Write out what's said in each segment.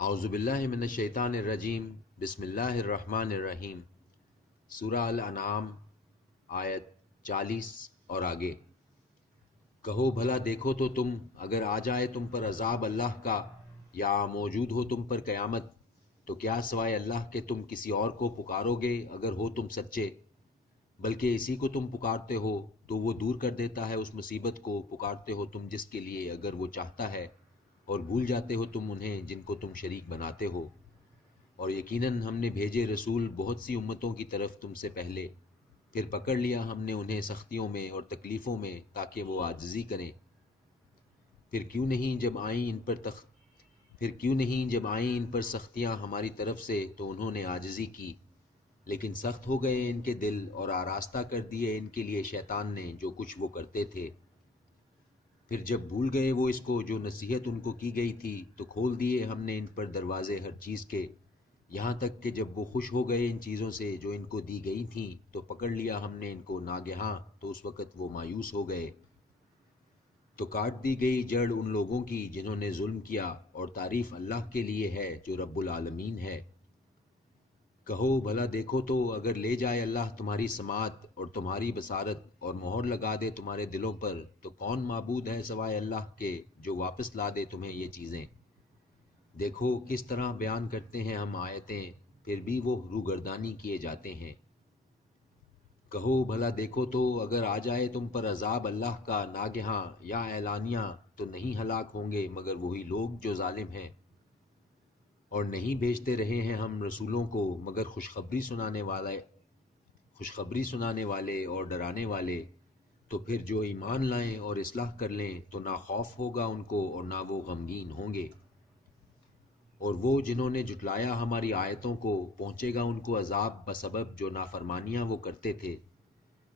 اعوذ باللہ من الشیطان الرجیم بسم اللہ الرحمن الرحیم۔ سورہ الانعام آیت 40 اور آگے۔ کہو بھلا دیکھو تو تم اگر آ جائے تم پر عذاب اللہ کا یا موجود ہو تم پر قیامت تو کیا سوائے اللہ کے تم کسی اور کو پکارو گے اگر ہو تم سچے؟ بلکہ اسی کو تم پکارتے ہو تو وہ دور کر دیتا ہے اس مصیبت کو پکارتے ہو تم جس کے لیے اگر وہ چاہتا ہے، اور بھول جاتے ہو تم انہیں جن کو تم شریک بناتے ہو۔ اور یقیناً ہم نے بھیجے رسول بہت سی امتوں کی طرف تم سے پہلے، پھر پکڑ لیا ہم نے انہیں سختیوں میں اور تکلیفوں میں تاکہ وہ عاجزی کریں۔ پھر کیوں نہیں جب آئیں ان پر سختیاں ہماری طرف سے تو انہوں نے عاجزی کی، لیکن سخت ہو گئے ان کے دل اور آراستہ کر دیے ان کے لیے شیطان نے جو کچھ وہ کرتے تھے۔ پھر جب بھول گئے وہ اس کو جو نصیحت ان کو کی گئی تھی تو کھول دیے ہم نے ان پر دروازے ہر چیز کے، یہاں تک کہ جب وہ خوش ہو گئے ان چیزوں سے جو ان کو دی گئی تھیں تو پکڑ لیا ہم نے ان کو ناگہاں، تو اس وقت وہ مایوس ہو گئے۔ تو کاٹ دی گئی جڑ ان لوگوں کی جنہوں نے ظلم کیا، اور تعریف اللہ کے لیے ہے جو رب العالمین ہے۔ کہو بھلا دیکھو تو اگر لے جائے اللہ تمہاری سماعت اور تمہاری بصارت اور مہر لگا دے تمہارے دلوں پر تو کون معبود ہے سوائے اللہ کے جو واپس لا دے تمہیں یہ چیزیں؟ دیکھو کس طرح بیان کرتے ہیں ہم آیتیں، پھر بھی وہ روگردانی کیے جاتے ہیں۔ کہو بھلا دیکھو تو اگر آ جائے تم پر عذاب اللہ کا ناگہاں یا اعلانیہ تو نہیں ہلاک ہوں گے مگر وہی لوگ جو ظالم ہیں۔ اور نہیں بھیجتے رہے ہیں ہم رسولوں کو مگر خوشخبری سنانے والے اور ڈرانے والے، تو پھر جو ایمان لائیں اور اصلاح کر لیں تو نہ خوف ہوگا ان کو اور نہ وہ غمگین ہوں گے۔ اور وہ جنہوں نے جھٹلایا ہماری آیتوں کو پہنچے گا ان کو عذاب بسبب جو نافرمانیاں وہ کرتے تھے۔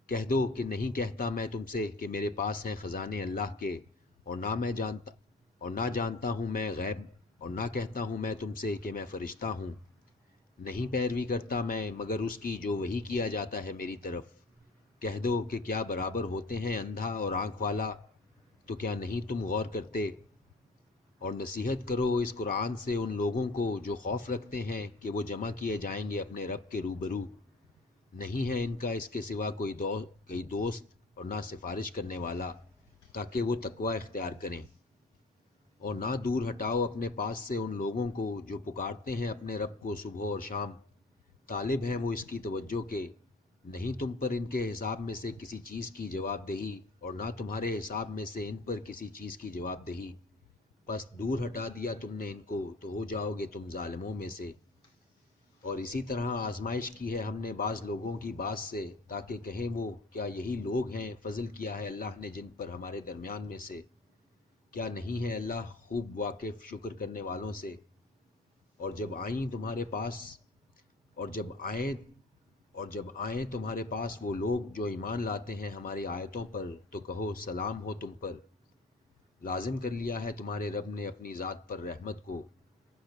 کہہ دو کہ نہیں کہتا میں تم سے کہ میرے پاس ہیں خزانے اللہ کے، اور نہ جانتا ہوں میں غیب، اور نہ کہتا ہوں میں تم سے کہ میں فرشتہ ہوں۔ نہیں پیروی کرتا میں مگر اس کی جو وحی کیا جاتا ہے میری طرف۔ کہہ دو کہ کیا برابر ہوتے ہیں اندھا اور آنکھ والا؟ تو کیا نہیں تم غور کرتے؟ اور نصیحت کرو اس قرآن سے ان لوگوں کو جو خوف رکھتے ہیں کہ وہ جمع کیے جائیں گے اپنے رب کے روبرو۔ نہیں ہے ان کا اس کے سوا کوئی دوست اور نہ سفارش کرنے والا تاکہ وہ تقوی اختیار کریں۔ اور نہ دور ہٹاؤ اپنے پاس سے ان لوگوں کو جو پکارتے ہیں اپنے رب کو صبح اور شام، طالب ہیں وہ اس کی توجہ کے، نہیں تم پر ان کے حساب میں سے کسی چیز کی جواب دہی اور نہ تمہارے حساب میں سے ان پر کسی چیز کی جواب دہی، پس دور ہٹا دیا تم نے ان کو تو ہو جاؤ گے تم ظالموں میں سے۔ اور اسی طرح آزمائش کی ہے ہم نے بعض لوگوں کی بعض سے تاکہ کہیں وہ کیا یہی لوگ ہیں فضل کیا ہے اللہ نے جن پر ہمارے درمیان میں سے؟ کیا نہیں ہے اللہ خوب واقف شکر کرنے والوں سے؟ اور جب آئیں تمہارے پاس وہ لوگ جو ایمان لاتے ہیں ہماری آیتوں پر تو کہو سلام ہو تم پر۔ لازم کر لیا ہے تمہارے رب نے اپنی ذات پر رحمت کو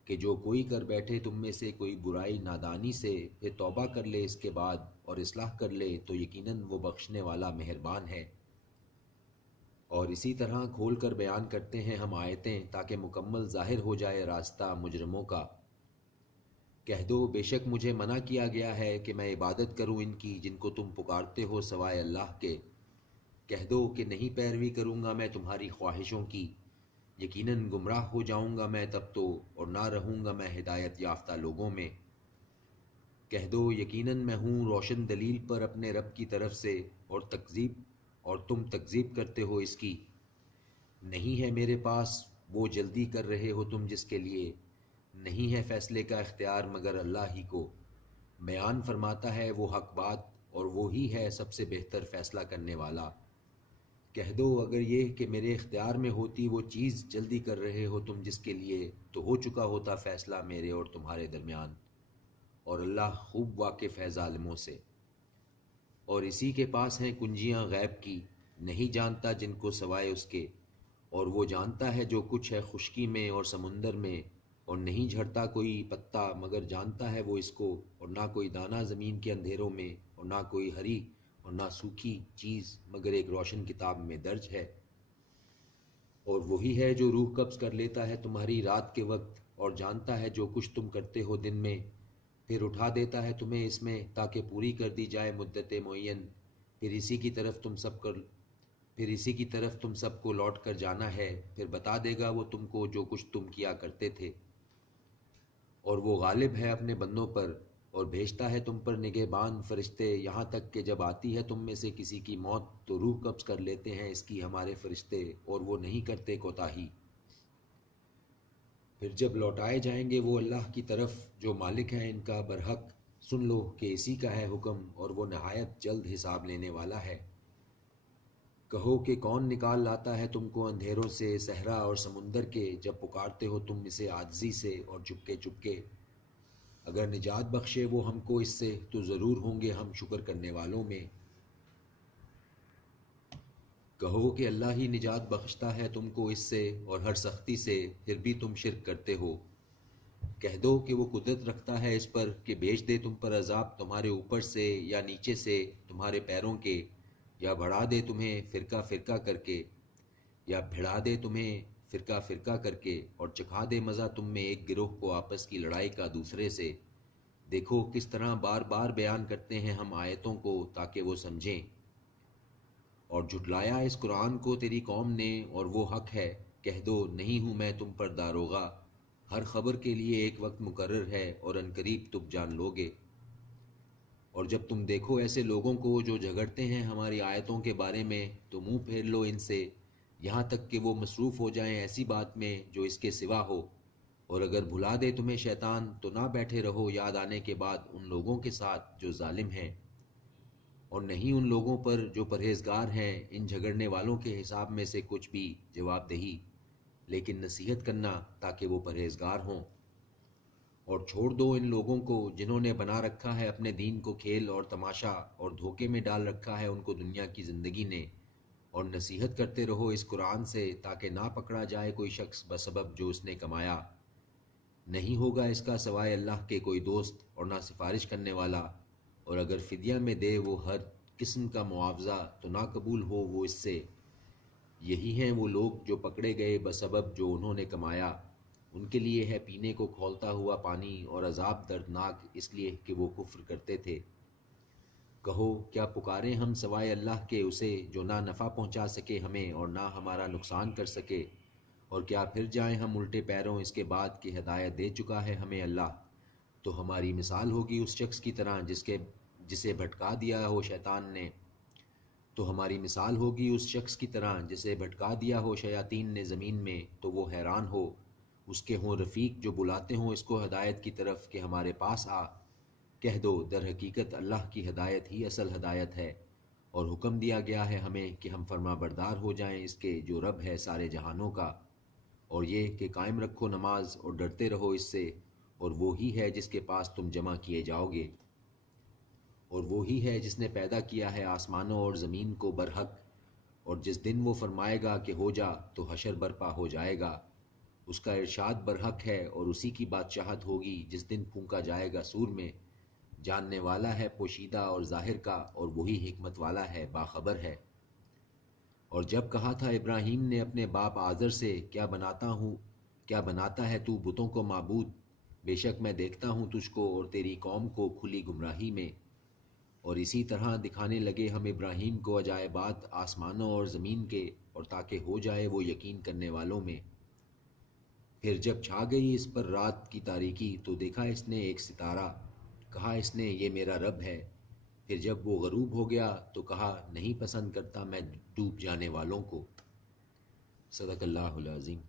کہ جو کوئی کر بیٹھے تم میں سے کوئی برائی نادانی سے پھر توبہ کر لے اس کے بعد اور اصلاح کر لے تو یقیناً وہ بخشنے والا مہربان ہے۔ اور اسی طرح کھول کر بیان کرتے ہیں ہم آیتیں تاکہ مکمل ظاہر ہو جائے راستہ مجرموں کا۔ کہہ دو بے شک مجھے منع کیا گیا ہے کہ میں عبادت کروں ان کی جن کو تم پکارتے ہو سوائے اللہ کے۔ کہہ دو کہ نہیں پیروی کروں گا میں تمہاری خواہشوں کی، یقیناً گمراہ ہو جاؤں گا میں تب تو، اور نہ رہوں گا میں ہدایت یافتہ لوگوں میں۔ کہہ دو یقیناً میں ہوں روشن دلیل پر اپنے رب کی طرف سے، اور تم تکذیب کرتے ہو اس کی۔ نہیں ہے میرے پاس وہ جلدی کر رہے ہو تم جس کے لیے، نہیں ہے فیصلے کا اختیار مگر اللہ ہی کو، بیان فرماتا ہے وہ حق بات اور وہی ہے سب سے بہتر فیصلہ کرنے والا۔ کہہ دو اگر یہ کہ میرے اختیار میں ہوتی وہ چیز جلدی کر رہے ہو تم جس کے لیے تو ہو چکا ہوتا فیصلہ میرے اور تمہارے درمیان، اور اللہ خوب واقف ہے ظالموں سے۔ اور اسی کے پاس ہیں کنجیاں غیب کی، نہیں جانتا جن کو سوائے اس کے، اور وہ جانتا ہے جو کچھ ہے خشکی میں اور سمندر میں، اور نہیں جھڑتا کوئی پتا مگر جانتا ہے وہ اس کو، اور نہ کوئی دانہ زمین کے اندھیروں میں، اور نہ کوئی ہری اور نہ سوکھی چیز مگر ایک روشن کتاب میں درج ہے۔ اور وہی ہے جو روح قبض کر لیتا ہے تمہاری رات کے وقت اور جانتا ہے جو کچھ تم کرتے ہو دن میں، پھر اٹھا دیتا ہے تمہیں اس میں تاکہ پوری کر دی جائے مدت معین، پھر اسی کی طرف تم سب کو لوٹ کر جانا ہے، پھر بتا دے گا وہ تم کو جو کچھ تم کیا کرتے تھے۔ اور وہ غالب ہے اپنے بندوں پر، اور بھیجتا ہے تم پر نگہبان فرشتے، یہاں تک کہ جب آتی ہے تم میں سے کسی کی موت تو روح قبض کر لیتے ہیں اس کی ہمارے فرشتے، اور وہ نہیں کرتے کوتاہی۔ پھر جب لوٹائے جائیں گے وہ اللہ کی طرف جو مالک ہیں ان کا برحق، سن لو کہ اسی کا ہے حکم، اور وہ نہایت جلد حساب لینے والا ہے۔ کہو کہ کون نکال لاتا ہے تم کو اندھیروں سے صحرا اور سمندر کے، جب پکارتے ہو تم اسے عاجزی سے اور چپکے چپکے۔ اگر نجات بخشے وہ ہم کو اس سے تو ضرور ہوں گے ہم شکر کرنے والوں میں۔ کہو کہ اللہ ہی نجات بخشتا ہے تم کو اس سے اور ہر سختی سے، پھر بھی تم شرک کرتے ہو۔ کہہ دو کہ وہ قدرت رکھتا ہے اس پر کہ بھیج دے تم پر عذاب تمہارے اوپر سے یا نیچے سے تمہارے پیروں کے، یا بڑھا دے تمہیں فرقہ فرقہ کر کے، یا بھڑا دے تمہیں فرقہ فرقہ کر کے، اور چکھا دے مزہ تم میں ایک گروہ کو آپس کی لڑائی کا دوسرے سے۔ دیکھو کس طرح بار بار بیان کرتے ہیں ہم آیتوں کو تاکہ وہ سمجھیں۔ اور جھٹلایا اس قرآن کو تیری قوم نے، اور وہ حق ہے۔ کہہ دو نہیں ہوں میں تم پر داروغہ، ہر خبر کے لیے ایک وقت مقرر ہے، اور عنقریب تم جان لوگے۔ اور جب تم دیکھو ایسے لوگوں کو جو جھگڑتے ہیں ہماری آیتوں کے بارے میں تو منہ پھیر لو ان سے، یہاں تک کہ وہ مصروف ہو جائیں ایسی بات میں جو اس کے سوا ہو۔ اور اگر بھلا دے تمہیں شیطان تو نہ بیٹھے رہو یاد آنے کے بعد ان لوگوں کے ساتھ جو ظالم ہیں، اور نہیں ان لوگوں پر جو پرہیزگار ہیں ان جھگڑنے والوں کے حساب میں سے کچھ بھی جواب دہی، لیکن نصیحت کرنا تاکہ وہ پرہیزگار ہوں۔ اور چھوڑ دو ان لوگوں کو جنہوں نے بنا رکھا ہے اپنے دین کو کھیل اور تماشا، اور دھوکے میں ڈال رکھا ہے ان کو دنیا کی زندگی نے، اور نصیحت کرتے رہو اس قرآن سے تاکہ نہ پکڑا جائے کوئی شخص بسبب جو اس نے کمایا۔ نہیں ہوگا اس کا سوائے اللہ کے کوئی دوست اور نہ سفارش کرنے والا، اور اگر فدیہ میں دے وہ ہر قسم کا معاوضہ تو نہ قبول ہو وہ اس سے۔ یہی ہیں وہ لوگ جو پکڑے گئے بسبب جو انہوں نے کمایا، ان کے لیے ہے پینے کو کھولتا ہوا پانی اور عذاب دردناک اس لیے کہ وہ کفر کرتے تھے۔ کہو کیا پکاریں ہم سوائے اللہ کے اسے جو نہ نفع پہنچا سکے ہمیں اور نہ ہمارا نقصان کر سکے، اور کیا پھر جائیں ہم الٹے پیروں اس کے بعد کہ ہدایت دے چکا ہے ہمیں اللہ۔ تو ہماری مثال ہوگی اس شخص کی طرح جسے بھٹکا دیا ہو شیطان نے، تو ہماری مثال ہوگی اس شخص کی طرح جسے بھٹکا دیا ہو شیاطین نے زمین میں، تو وہ حیران ہو، اس کے ہوں رفیق جو بلاتے ہوں اس کو ہدایت کی طرف کہ ہمارے پاس آ۔ کہہ دو در حقیقت اللہ کی ہدایت ہی اصل ہدایت ہے، اور حکم دیا گیا ہے ہمیں کہ ہم فرما بردار ہو جائیں اس کے جو رب ہے سارے جہانوں کا، اور یہ کہ قائم رکھو نماز اور ڈرتے رہو اس سے، اور وہی ہے جس کے پاس تم جمع کیے جاؤ گے، اور وہی ہے جس نے پیدا کیا ہے آسمانوں اور زمین کو برحق، اور جس دن وہ فرمائے گا کہ ہو جا تو حشر برپا ہو جائے گا، اس کا ارشاد برحق ہے، اور اسی کی بادشاہت ہوگی جس دن پھونکا جائے گا سور میں۔ جاننے والا ہے پوشیدہ اور ظاہر کا، اور وہی حکمت والا ہے باخبر ہے۔ اور جب کہا تھا ابراہیم نے اپنے باپ آزر سے کیا بناتا ہے تو بتوں کو معبود، بے شک میں دیکھتا ہوں تجھ کو اور تیری قوم کو کھلی گمراہی میں۔ اور اسی طرح دکھانے لگے ہم ابراہیم کو عجائبات آسمانوں اور زمین کے، اور تاکہ ہو جائے وہ یقین کرنے والوں میں۔ پھر جب چھا گئی اس پر رات کی تاریکی تو دیکھا اس نے ایک ستارہ، کہا اس نے یہ میرا رب ہے۔ پھر جب وہ غروب ہو گیا تو کہا نہیں پسند کرتا میں ڈوب جانے والوں کو۔ صدق اللہ العظیم۔